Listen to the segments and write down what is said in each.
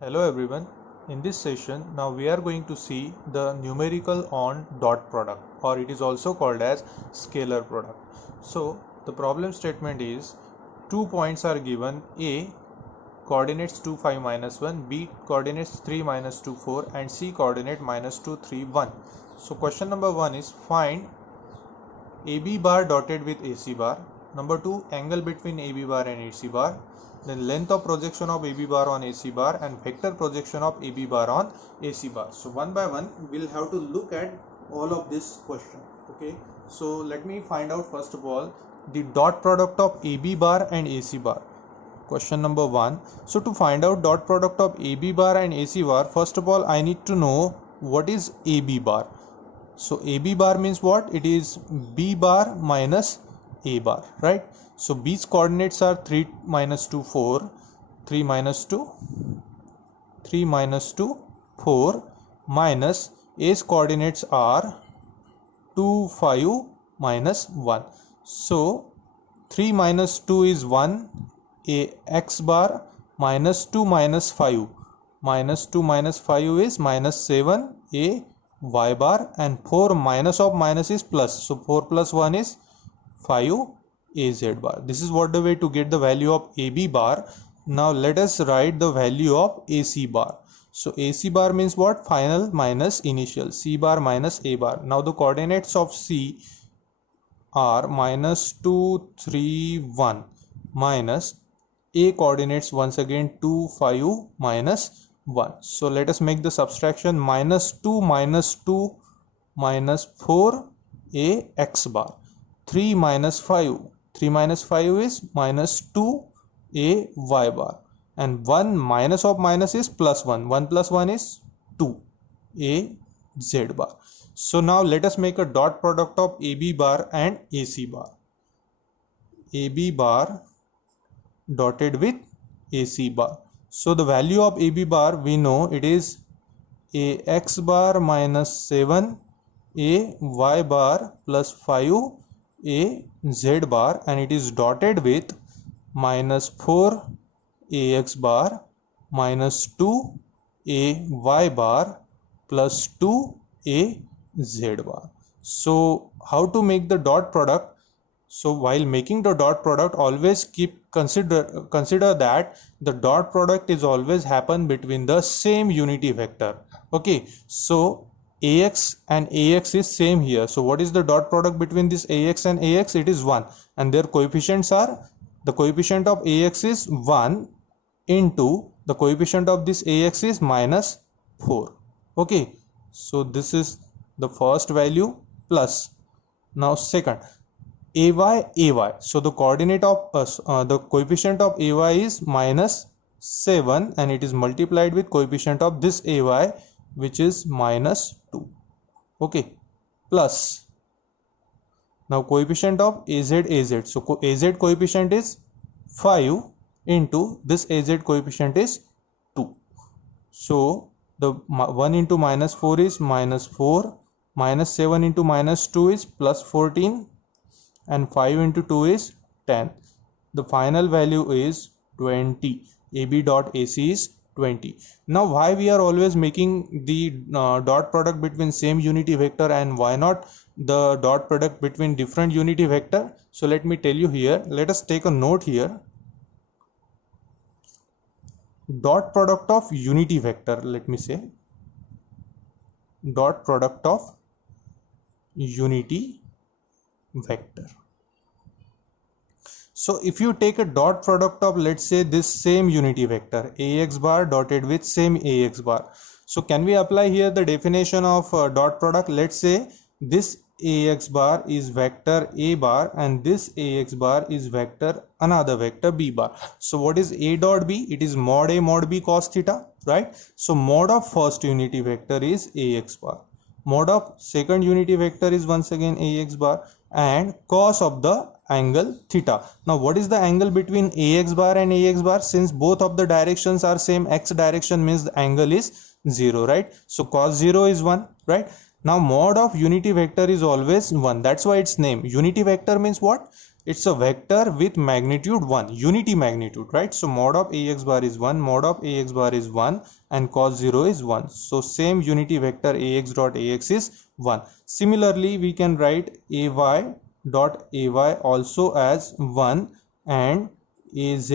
Hello everyone. In this session, now we are going to see the numerical on dot product, or it is also called as scalar product. So the problem statement is 2 points are given: A coordinates 2 5 minus 1, B coordinates 3 minus 2 4, and C coordinate minus 2 3 1. So question number 1 is find AB bar dotted with AC bar. Number 2, angle between AB bar and AC bar. Then length of projection of AB bar on AC bar and vector projection of AB bar on AC bar. So one by one we'll have to look at all of this question. Okay, so let me find out first of all the dot product of AB bar and AC bar. Question number 1. So to find out dot product of AB bar and AC bar, first of all I need to know what is AB bar. So AB bar means what? It is B bar minus A bar, right? So B's coordinates are 3 minus 2 4, 3 minus 2 4, minus A's coordinates are 2 5 minus 1. So 3 minus 2 is 1, A x bar, minus 2 minus 5, minus 2 minus 5 is minus 7, A y bar, and 4 minus of minus is plus, so 4 plus 1 is 5 az bar. This is what the way to get the value of AB bar. Now let us write the value of AC bar. So AC bar means what? Final minus initial, C bar minus A bar. Now the coordinates of C are minus 2 3 1, minus A coordinates once again 2 5 minus 1. So let us make the subtraction: minus 2 minus 2 minus 4 A x bar, 3 minus 5, 3 minus 5 is minus 2 A y bar, and 1 minus of minus is plus 1, 1 plus 1 is 2 A z bar. So now let us make a dot product of AB bar and AC bar. AB bar dotted with AC bar. So the value of AB bar, we know it is A x bar minus 7 A y bar plus 5 A z bar, and it is dotted with minus 4 AX bar minus 2 A y bar plus 2 A z bar. So how to make the dot product? So while making the dot product, always consider that the dot product is always happen between the same unity vector. Okay, so AX and AX is same here. So what is the dot product between this AX and AX? It is 1, and their coefficients are, the coefficient of AX is 1 into the coefficient of this AX is minus 4. Okay, so this is the first value plus. Now second, AY, so the coordinate of the coefficient of AY is minus 7, and it is multiplied with coefficient of this AY, which is minus 2. Okay, plus. Now coefficient of AZ, so AZ coefficient is 5 into this AZ coefficient is 2. So the 1 into minus 4 is minus 4, minus 7 into minus 2 is plus 14, and 5 into 2 is 10. The final value is 20. AB dot AC is 20. Now why we are always making the dot product between same unity vector, and why not the dot product between different unity vector? So let me tell you here. Let us take a note here. Dot product of unity vector, let me say dot product of unity vector. So if you take a dot product of, let's say, this same unity vector AX bar dotted with same AX bar, so can we apply here the definition of dot product? Let's say this AX bar is vector A bar, and this AX bar is vector another vector B bar. So what is A dot B? It is mod A mod B cos theta, right? So mod of first unity vector is AX bar, mod of second unity vector is once again AX bar, and cos of the angle theta. Now what is the angle between AX bar and AX bar? Since both of the directions are same, x direction means the angle is 0, right? So cos 0 is 1, right? Now mod of unity vector is always 1. That's why its name. Unity vector means what? it's a vector with magnitude 1, unity magnitude, right? So mod of ax bar is 1, mod of ax bar is 1, and cos 0 is 1. So same unity vector ax dot ax is 1. Similarly, we can write ay dot ay also as 1 and az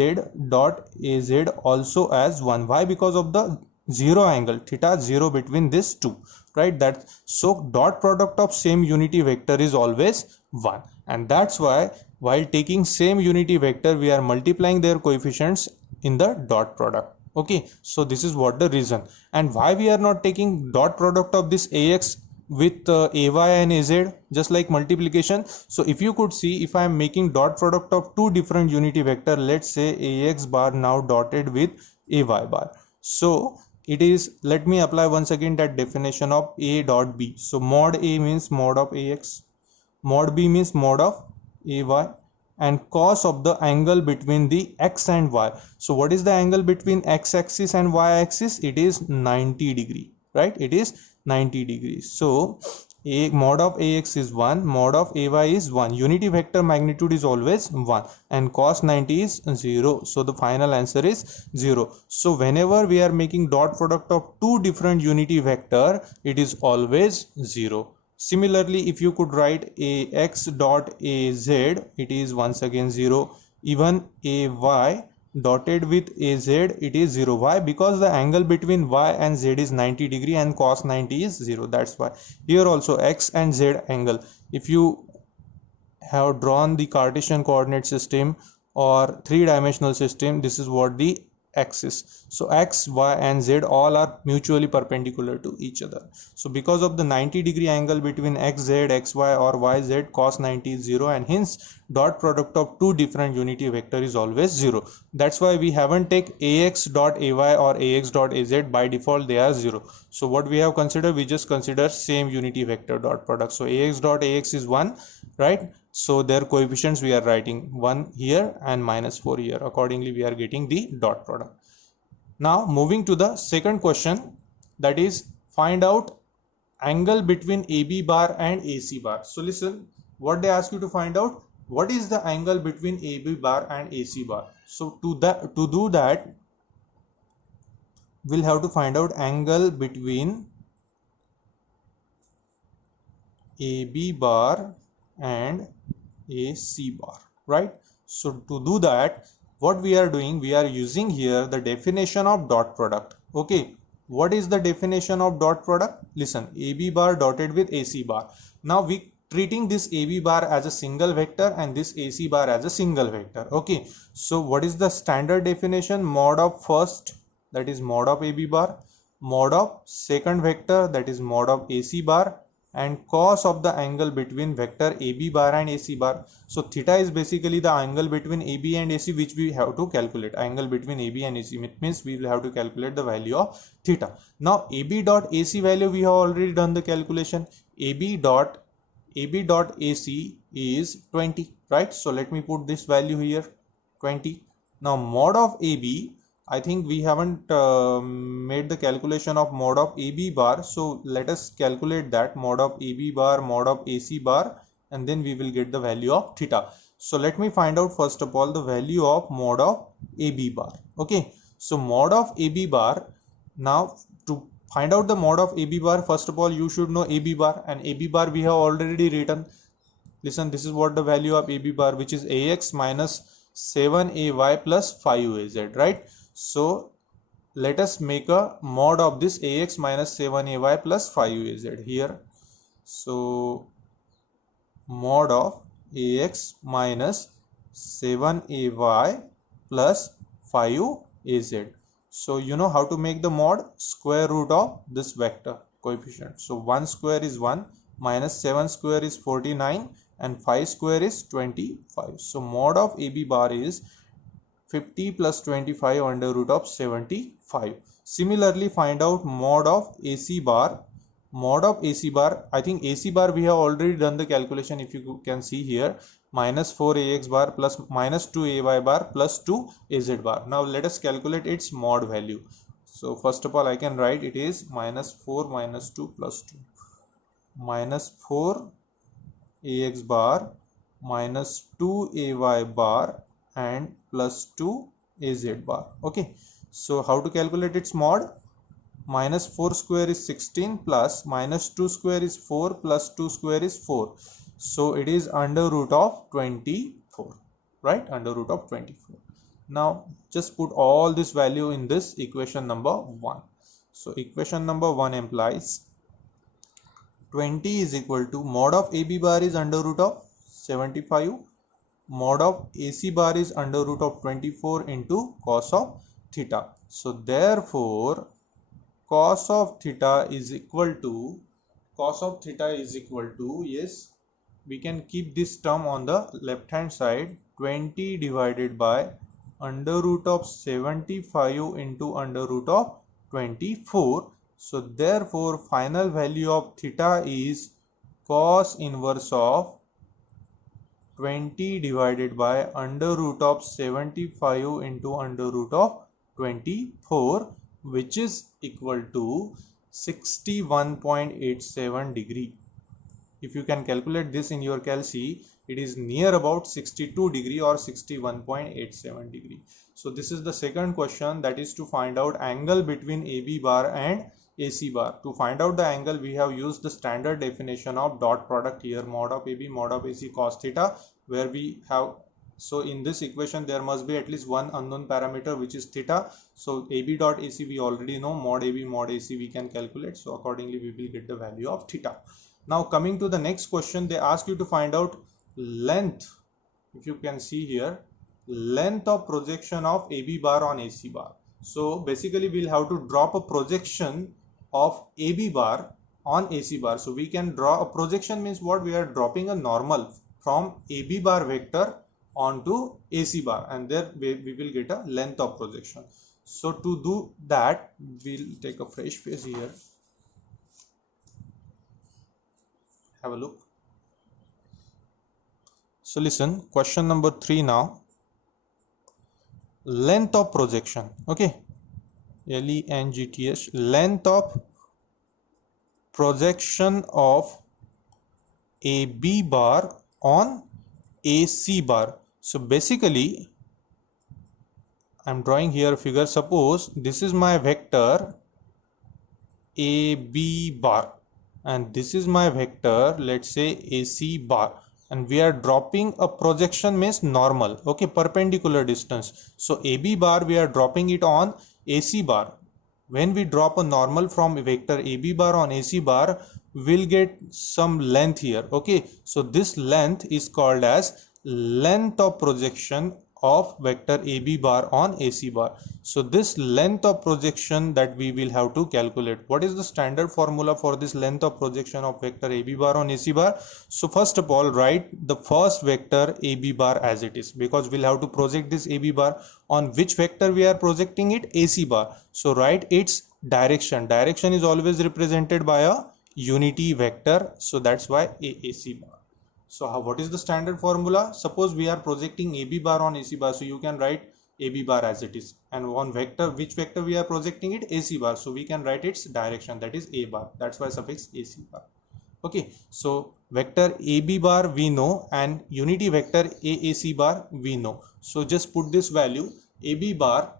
dot az also as 1. Why? Because of the zero angle, theta 0 between these two, right? That so dot product of same unity vector is always 1, and that's why while taking same unity vector we are multiplying their coefficients in the dot product. Okay, so this is what the reason. And why we are not taking dot product of this ax with ay and az, just like multiplication? So if you could see, if I am making dot product of two different unity vector, let's say ax bar now dotted with ay bar, so it is, let me apply once again that definition of a dot b. So mod a means mod of ax, mod b means mod of ay, and cos of the angle between the x and y. So what is the angle between x axis and y axis? It is 90 degree, right? It is 90 degrees. So a mod of ax is 1, mod of ay is 1, unity vector magnitude is always 1, and cos 90 is 0. So the final answer is 0. So whenever we are making dot product of two different unity vector, it is always 0. Similarly, if you could write ax dot az, it is once again 0. Even ay dotted with az, it is 0. Why? Because the angle between y and z is 90 degree and cos 90 is 0. That's why. Here also x and z angle, if you have drawn the Cartesian coordinate system or three-dimensional system, this is what the axis. So x, y and z all are mutually perpendicular to each other. So because of the 90 degree angle between x, z, x, y or y, z, cos 90 is 0, and hence dot product of two different unity vector is always 0. That's why we haven't take ax dot ay or ax dot az. By default they are 0. So what we have considered, we just consider same unity vector dot product. So ax dot ax is 1, right? So their coefficients we are writing 1 here and -4 here. Accordingly we are getting the dot product. Now moving to the second question, that is find out angle between AB bar and AC bar. So listen, what they ask you to find out, what is the angle between AB bar and AC bar. So to do that we'll have to find out angle between AB bar and AC bar, right? So to do that, what we are doing, we are using here the definition of dot product. Okay, what is the definition of dot product? Listen, AB bar dotted with AC bar. Now we treating this AB bar as a single vector and this AC bar as a single vector. Okay, so what is the standard definition? Mod of first, that is mod of AB bar, mod of second vector, that is mod of AC bar, and cos of the angle between vector AB bar and AC bar. So theta is basically the angle between AB and AC, which we have to calculate. Angle between AB and AC, it means we will have to calculate the value of theta. Now AB dot AC value, we have already done the calculation. AB dot AC is 20, right? So let me put this value here, 20. Now mod of AB, I think we haven't made the calculation of mod of AB bar. So let us calculate that, mod of AB bar, mod of AC bar, and then we will get the value of theta. So let me find out first of all the value of mod of AB bar. Okay, so mod of AB bar, now to find out the mod of AB bar, first of all you should know AB bar, and AB bar we have already written. Listen, this is what the value of AB bar, which is AX minus 7AY plus 5AZ, right? So let us make a mod of this AX minus 7AY plus 5AZ here. So mod of AX minus 7AY plus 5AZ. So you know how to make the mod, square root of this vector coefficient. So 1 square is 1, minus 7 square is 49, and 5 square is 25. So mod of AB bar is 50 plus 25 under root of 75. Similarly, find out mod of AC bar. Mod of AC bar, I think AC bar we have already done the calculation, if you can see here, minus 4 AX bar plus minus 2 AY bar plus 2 AZ bar. Now let us calculate its mod value. So first of all I can write it is minus 4 minus 2 plus 2, minus 4 AX bar minus 2ay bar and plus 2az bar. Okay, so how to calculate its mod? Minus 4 square is 16 plus minus 2 square is 4 plus 2 square is 4. So it is under root of 24, right? Under root of 24. Now just put all this value in this equation number 1. So equation number 1 implies 20 is equal to mod of AB bar is under root of 75, mod of AC bar is under root of 24 into cos of theta. So therefore cos of theta is equal to, yes, we can keep this term on the left hand side, 20 divided by under root of 75 into under root of 24. So therefore final value of theta is cos inverse of 20 divided by under root of 75 into under root of 24, which is equal to 61.87 degree. If you can calculate this in your calc, it is near about 62 degree or 61.87 degree. So this is the second question, that is to find out angle between AB bar and AC bar. To find out the angle, we have used the standard definition of dot product here, mod of AB mod of AC cos theta, where we have, so in this equation there must be at least one unknown parameter, which is theta. So AB dot AC we already know, mod AB mod AC we can calculate, so accordingly we will get the value of theta. Now coming to the next question, they ask you to find out length. If you can see here, length of projection of AB bar on AC bar. So basically we'll have to drop a projection of AB bar on AC bar. So we can draw a projection, means what? We are dropping a normal from AB bar vector onto AC bar, and there we will get a length of projection. So to do that, we'll take a fresh page here. Have a look. So listen, question number 3 now. Length of projection. Okay, LENGTH, length of projection of AB bar on AC bar. So basically I'm drawing here a figure. Suppose this is my vector AB bar and this is my vector, let's say AC bar, and we are dropping a projection, means normal, okay, perpendicular distance. So AB bar we are dropping it on AC bar. When we drop a normal from vector AB bar on AC bar, we'll get some length here. Okay, so this length is called as length of projection of vector AB bar on AC bar. So this length of projection that we will have to calculate. What is the standard formula for this length of projection of vector AB bar on AC bar? So first of all, write the first vector AB bar as it is, because we'll have to project this AB bar on which vector we are projecting it, AC bar. So write its direction. Direction is always represented by a unity vector, so that's why AAC bar. So what is the standard formula? Suppose we are projecting AB bar on AC bar, so you can write AB bar as it is, and on vector, which vector we are projecting it, AC bar, so we can write its direction, that is A bar, that's why suffix AC bar. Okay, so vector AB bar we know and unity vector AAC bar we know. So just put this value AB bar,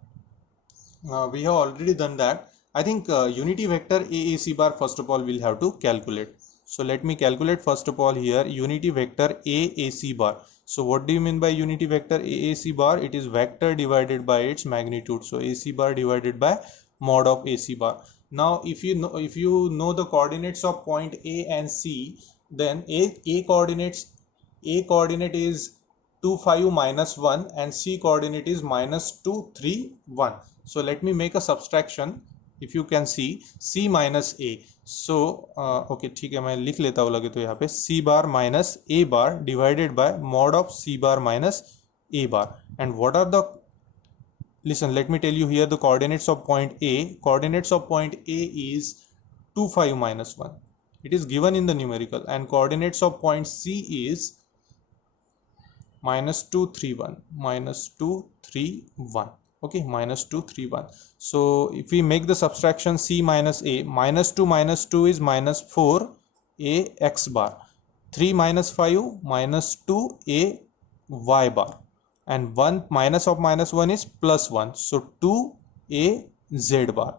we have already done that. I think unity vector AAC bar first of all we'll have to calculate. So let me calculate first of all here unity vector AAC bar. So what do you mean by unity vector AAC bar? It is vector divided by its magnitude. So AC bar divided by mod of AC bar. Now if you know the coordinates of point A and C, then A coordinate is 2 5 minus 1 and C coordinate is minus 2 3 1. So let me make a subtraction. If you can see C minus A, so okay, ठीक है, मैं लिख लेता हूँ लगे तो यहाँ पे C bar minus A bar divided by mod of C bar minus A bar. And what are the, listen, let me tell you here the coordinates of point A. Coordinates of point A is 2 5 minus 1. It is given in the numerical. And coordinates of point C is minus 2 3 1, minus 2 3 1. Okay, minus 2 3 1. So if we make the subtraction C minus A, minus 2 is minus 4 A x bar. 3 minus 5 minus 2 a y bar, and 1 minus of minus 1 is plus 1, so 2 a z bar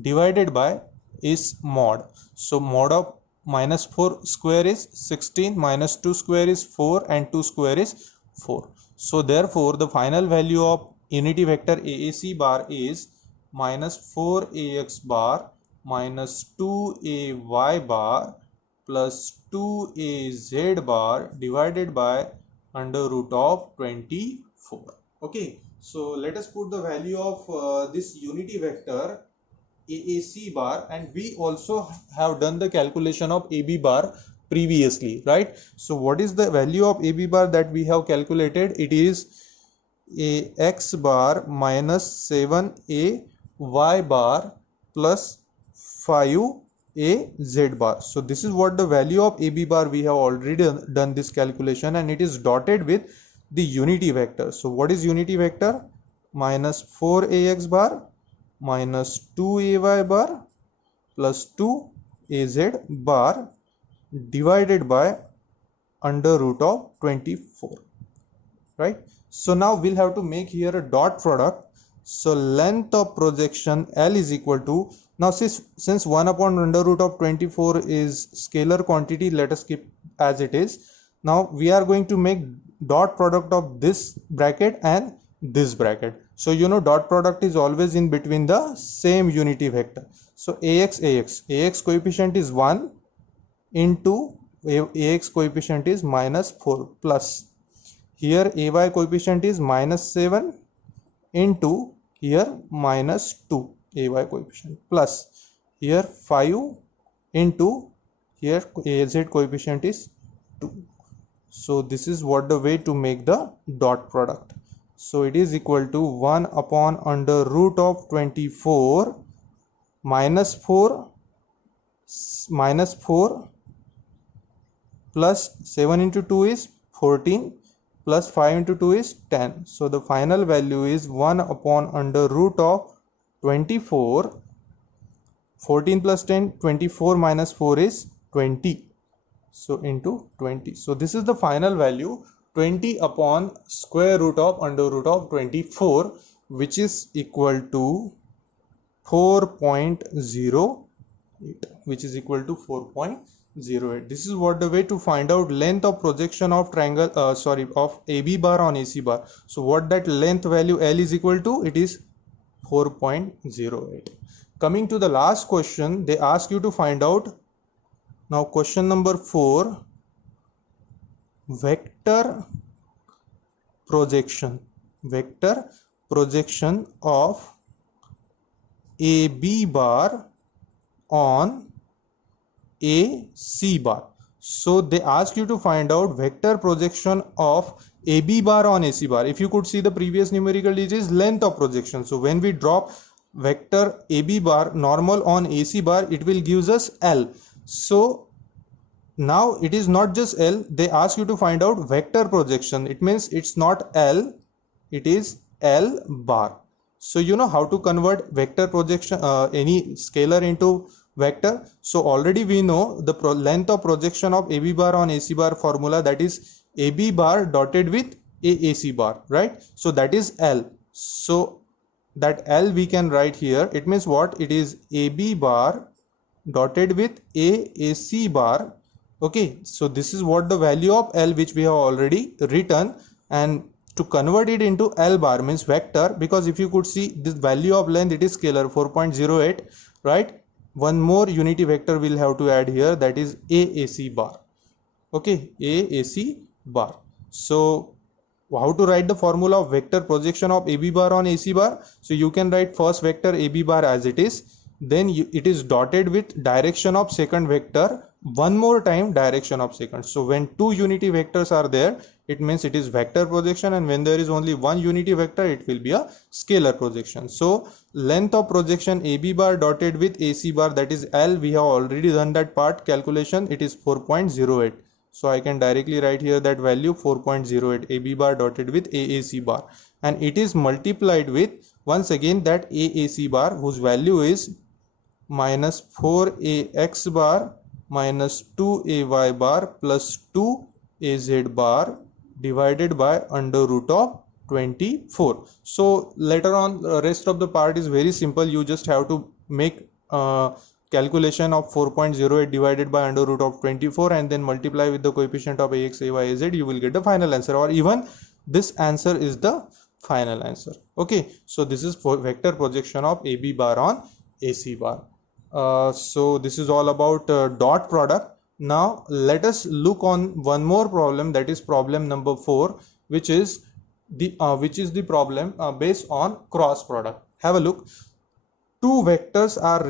divided by is mod. So mod of minus 4 square is 16, minus 2 square is 4, and 2 square is 4. So therefore the final value of unity vector AAC bar is minus 4ax bar minus 2ay bar plus 2az bar divided by under root of 24. Okay, so let us put the value of this unity vector AAC bar, and we also have done the calculation of AB bar previously, right? So what is the value of AB bar that we have calculated? It is AX bar minus 7A Y bar plus 5A Z bar. So this is what the value of AB bar. We have already done this calculation, and it is dotted with the unity vector. So what is unity vector? Minus 4AX bar minus 2AY bar plus 2AZ bar divided by under root of 24, right? So now we'll have to make here a dot product. So length of projection L is equal to, now since 1 upon under root of 24 is scalar quantity, let us keep as it is. Now we are going to make dot product of this bracket and this bracket. So you know dot product is always in between the same unity vector. So AX coefficient is 1 into AX coefficient is minus 4 plus here AY coefficient is minus 7 into here minus 2 AY coefficient plus here 5 into here AZ coefficient is 2. So this is what the way to make the dot product. So it is equal to 1 upon under root of 24 minus 4 plus 7 into 2 is 14 plus 5 into 2 is 10. So the final value is 1 upon under root of 24. 14 plus 10, 24 minus 4 is 20. So into 20. So this is the final value, 20 upon square root of under root of 24, which is equal to 4.08, which is equal to 4.08. This is what the way to find out length of projection of triangle of AB bar on AC bar. So what that length value L is equal to, it is 4.08. Coming to the last question, they ask you to find out, now question number 4, vector projection of AB bar on AC bar. So they ask you to find out vector projection of AB bar on AC bar. If you could see the previous numerical, it is length of projection. So when we drop vector AB bar normal on AC bar, it will gives us L. So now it is not just L, they ask you to find out vector projection. It means it's not L, it is L bar. So you know how to convert vector projection, any scalar into vector. So already we know the length of projection of AB bar on AC bar formula, that is AB bar dotted with AAC bar, right? So that is L. So that L we can write here. It means what? It is AB bar dotted with AAC bar. Okay, so this is what the value of L which we have already written, and to convert it into L bar means vector, because if you could see this value of length, it is scalar 4.08, right? One more unity vector we'll have to add here, that is AAC bar. Okay, AAC bar. So how to write the formula of vector projection of AB bar on AC bar? So you can write first vector AB bar as it is, then it is dotted with direction of second vector, one more time direction of second. So when two unity vectors are there, it means it is vector projection, and when there is only one unity vector, it will be a scalar projection. So length of projection AB bar dotted with AC bar, that is L, we have already done that part calculation, it is 4.08. So I can directly write here that value 4.08, AB bar dotted with AAC bar, and it is multiplied with once again that AAC bar whose value is minus 4AX bar minus 2ay bar plus 2az bar divided by under root of 24. So later on rest of the part is very simple. You just have to make calculation of 4.08 divided by under root of 24 and then multiply with the coefficient of ax, ay, az. You will get the final answer, or even this answer is the final answer. Okay, so this is for vector projection of AB bar on AC bar. So this is all about dot product. Now let us look on one more problem, that is problem number 4, which is the problem based on cross product. Have a look. Two vectors are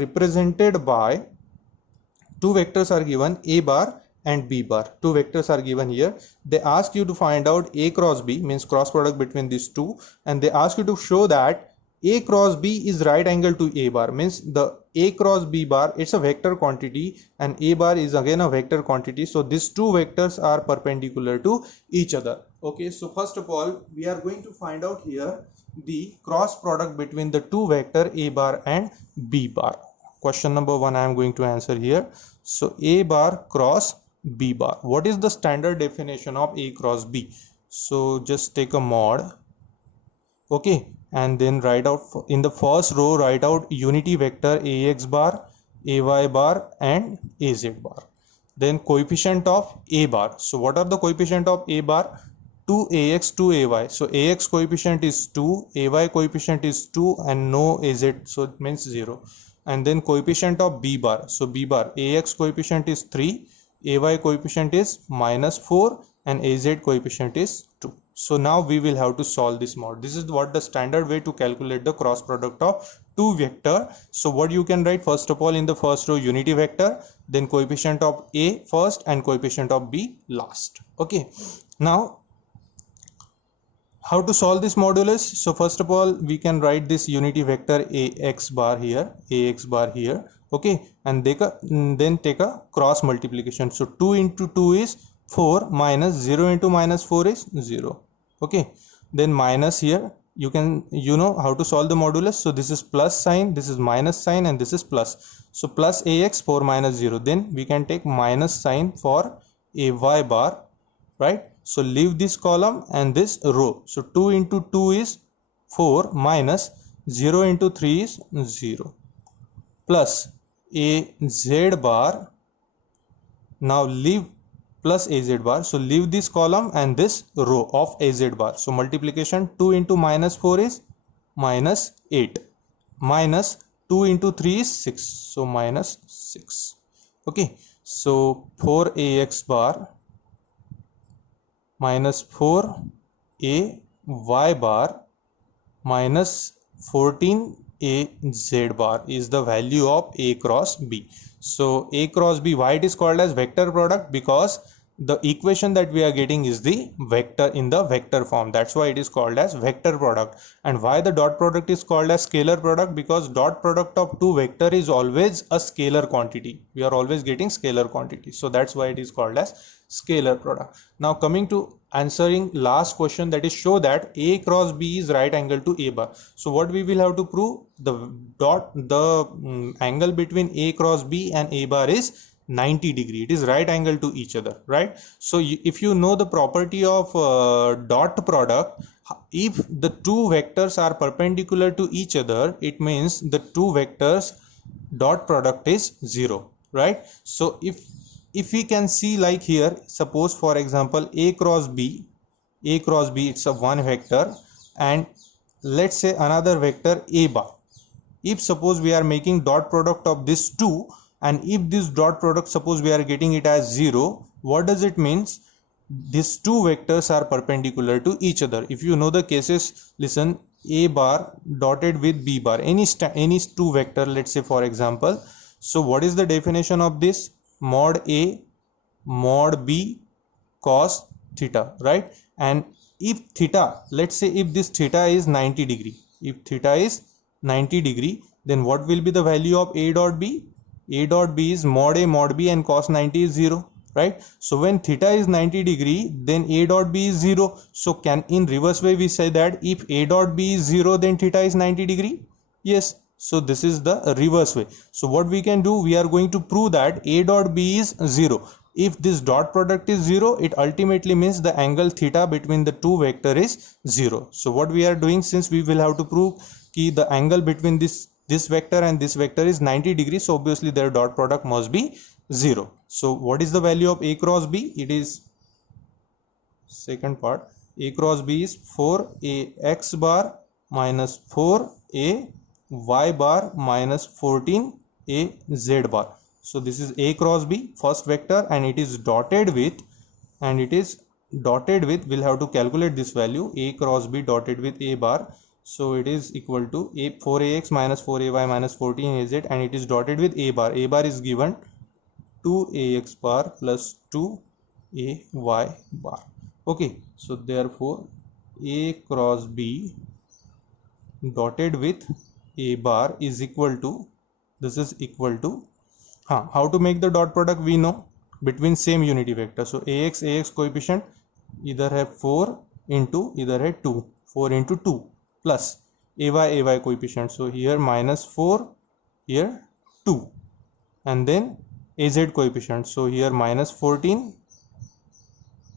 given, A bar and B bar. Two vectors are given here. They ask you to find out A cross B, means cross product between these two, and they ask you to show that A cross B is right angle to A bar, means the A cross B bar, it's a vector quantity and A bar is again a vector quantity. So these two vectors are perpendicular to each other. Okay, so first of all we are going to find out here the cross product between the two vector A bar and B bar. Question number 1 I am going to answer here. So A bar cross B bar. What is the standard definition of A cross B? So just take a mod. Okay, and then write out in the first row, write out unity vector ax bar, ay bar and az bar. Then coefficient of A bar. So what are the coefficient of A bar? 2ax, 2ay. So ax coefficient is 2, ay coefficient is 2 and no az, so it means 0. And then coefficient of B bar. So B bar, ax coefficient is 3, ay coefficient is -4 and az coefficient is 2. So now we will have to solve this mod. This is what the standard way to calculate the cross product of two vector. So what you can write, first of all in the first row unity vector, then coefficient of A first and coefficient of B last. Okay, now how to solve this modulus? So first of all we can write this unity vector ax bar here, okay, and then take a cross multiplication. So 2 into 2 is 4 minus 0 into minus 4 is 0. Okay, then minus here, you know how to solve the modulus. So this is plus sign, this is minus sign and this is plus. So plus ax 4 minus 0, then we can take minus sign for ay bar, right? So leave this column and this row. So 2 into 2 is 4 minus 0 into 3 is 0 plus az bar. Now leave plus az bar. So leave this column and this row of az bar. So multiplication 2 into minus 4 is minus 8 minus 2 into 3 is 6. So minus 6. Okay. So 4ax bar minus 4ay bar minus 14az bar is the value of A cross B. So A cross B, why it is called as vector product? Because the equation that we are getting is the vector in the vector form. That's why it is called as vector product. And why the dot product is called as scalar product? Because dot product of two vector is always a scalar quantity. We are always getting scalar quantity. So that's why it is called as scalar product. Now coming to answering last question, that is show that A cross B is right angle to A bar. So what we will have to prove? The angle between A cross B and A bar is 90 degree. It is right angle to each other, right? So if you know the property of dot product, if the two vectors are perpendicular to each other, it means the two vectors dot product is 0, right? So if we can see like here, suppose for example A cross B, it's a one vector, and let's say another vector A bar. If suppose we are making dot product of these two, and if this dot product suppose we are getting it as 0, what does it means? These two vectors are perpendicular to each other. If you know the cases, listen, A bar dotted with B bar, any two vector, let's say for example. So what is the definition of this? Mod A mod B cos theta, right? And if theta, let's say if this theta is 90 degree, then what will be the value of A dot B? A dot B is mod A mod B and cos 90 is 0, right? So when theta is 90 degree, then A dot B is 0. So can in reverse way we say that if A dot B is 0, then theta is 90 degree? Yes. So this is the reverse way. So what we can do, we are going to prove that A dot B is 0. If this dot product is 0, it ultimately means the angle theta between the two vector is 0. So what we are doing, since we will have to prove that the angle between this vector and this vector is 90 degrees, so obviously their dot product must be 0. So what is the value of A cross B? It is, second part, A cross B is 4ax bar minus 4a y bar minus 14a z bar. So this is A cross B, first vector, and it is dotted with, we'll have to calculate this value, A cross B dotted with A bar. So it is equal to 4ax minus 4ay minus 14az, and it is dotted with A bar. A bar is given 2ax bar plus 2ay bar. Okay, so therefore A cross B dotted with A bar is equal to, this is equal to, how to make the dot product we know, between same unity vector. So ax coefficient either have 4 into, either have 2, 4 into 2, plus ay coefficient, so here minus 4, here 2, and then az coefficient, so here minus 14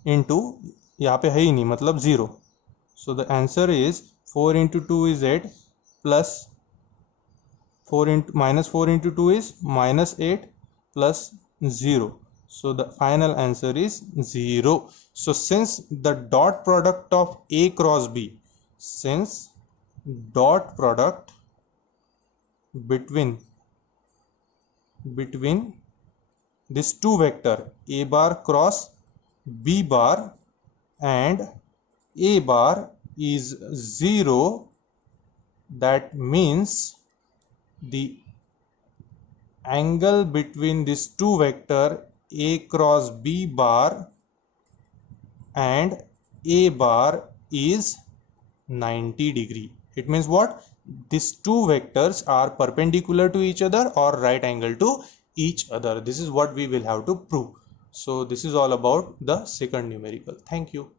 into, यहाँ पे है ही नहीं मतलब 0. So the answer is 4 into 2 is 8 plus 4 into minus 4 into 2 is minus 8 plus 0. So the final answer is 0. So since the dot product of A cross B, since dot product between this two vector A bar cross B bar and A bar is 0, that means the angle between these two vector A cross B bar and A bar is 90 degree. It means what? These two vectors are perpendicular to each other or right angle to each other. This is what we will have to prove. So this is all about the second numerical. Thank you.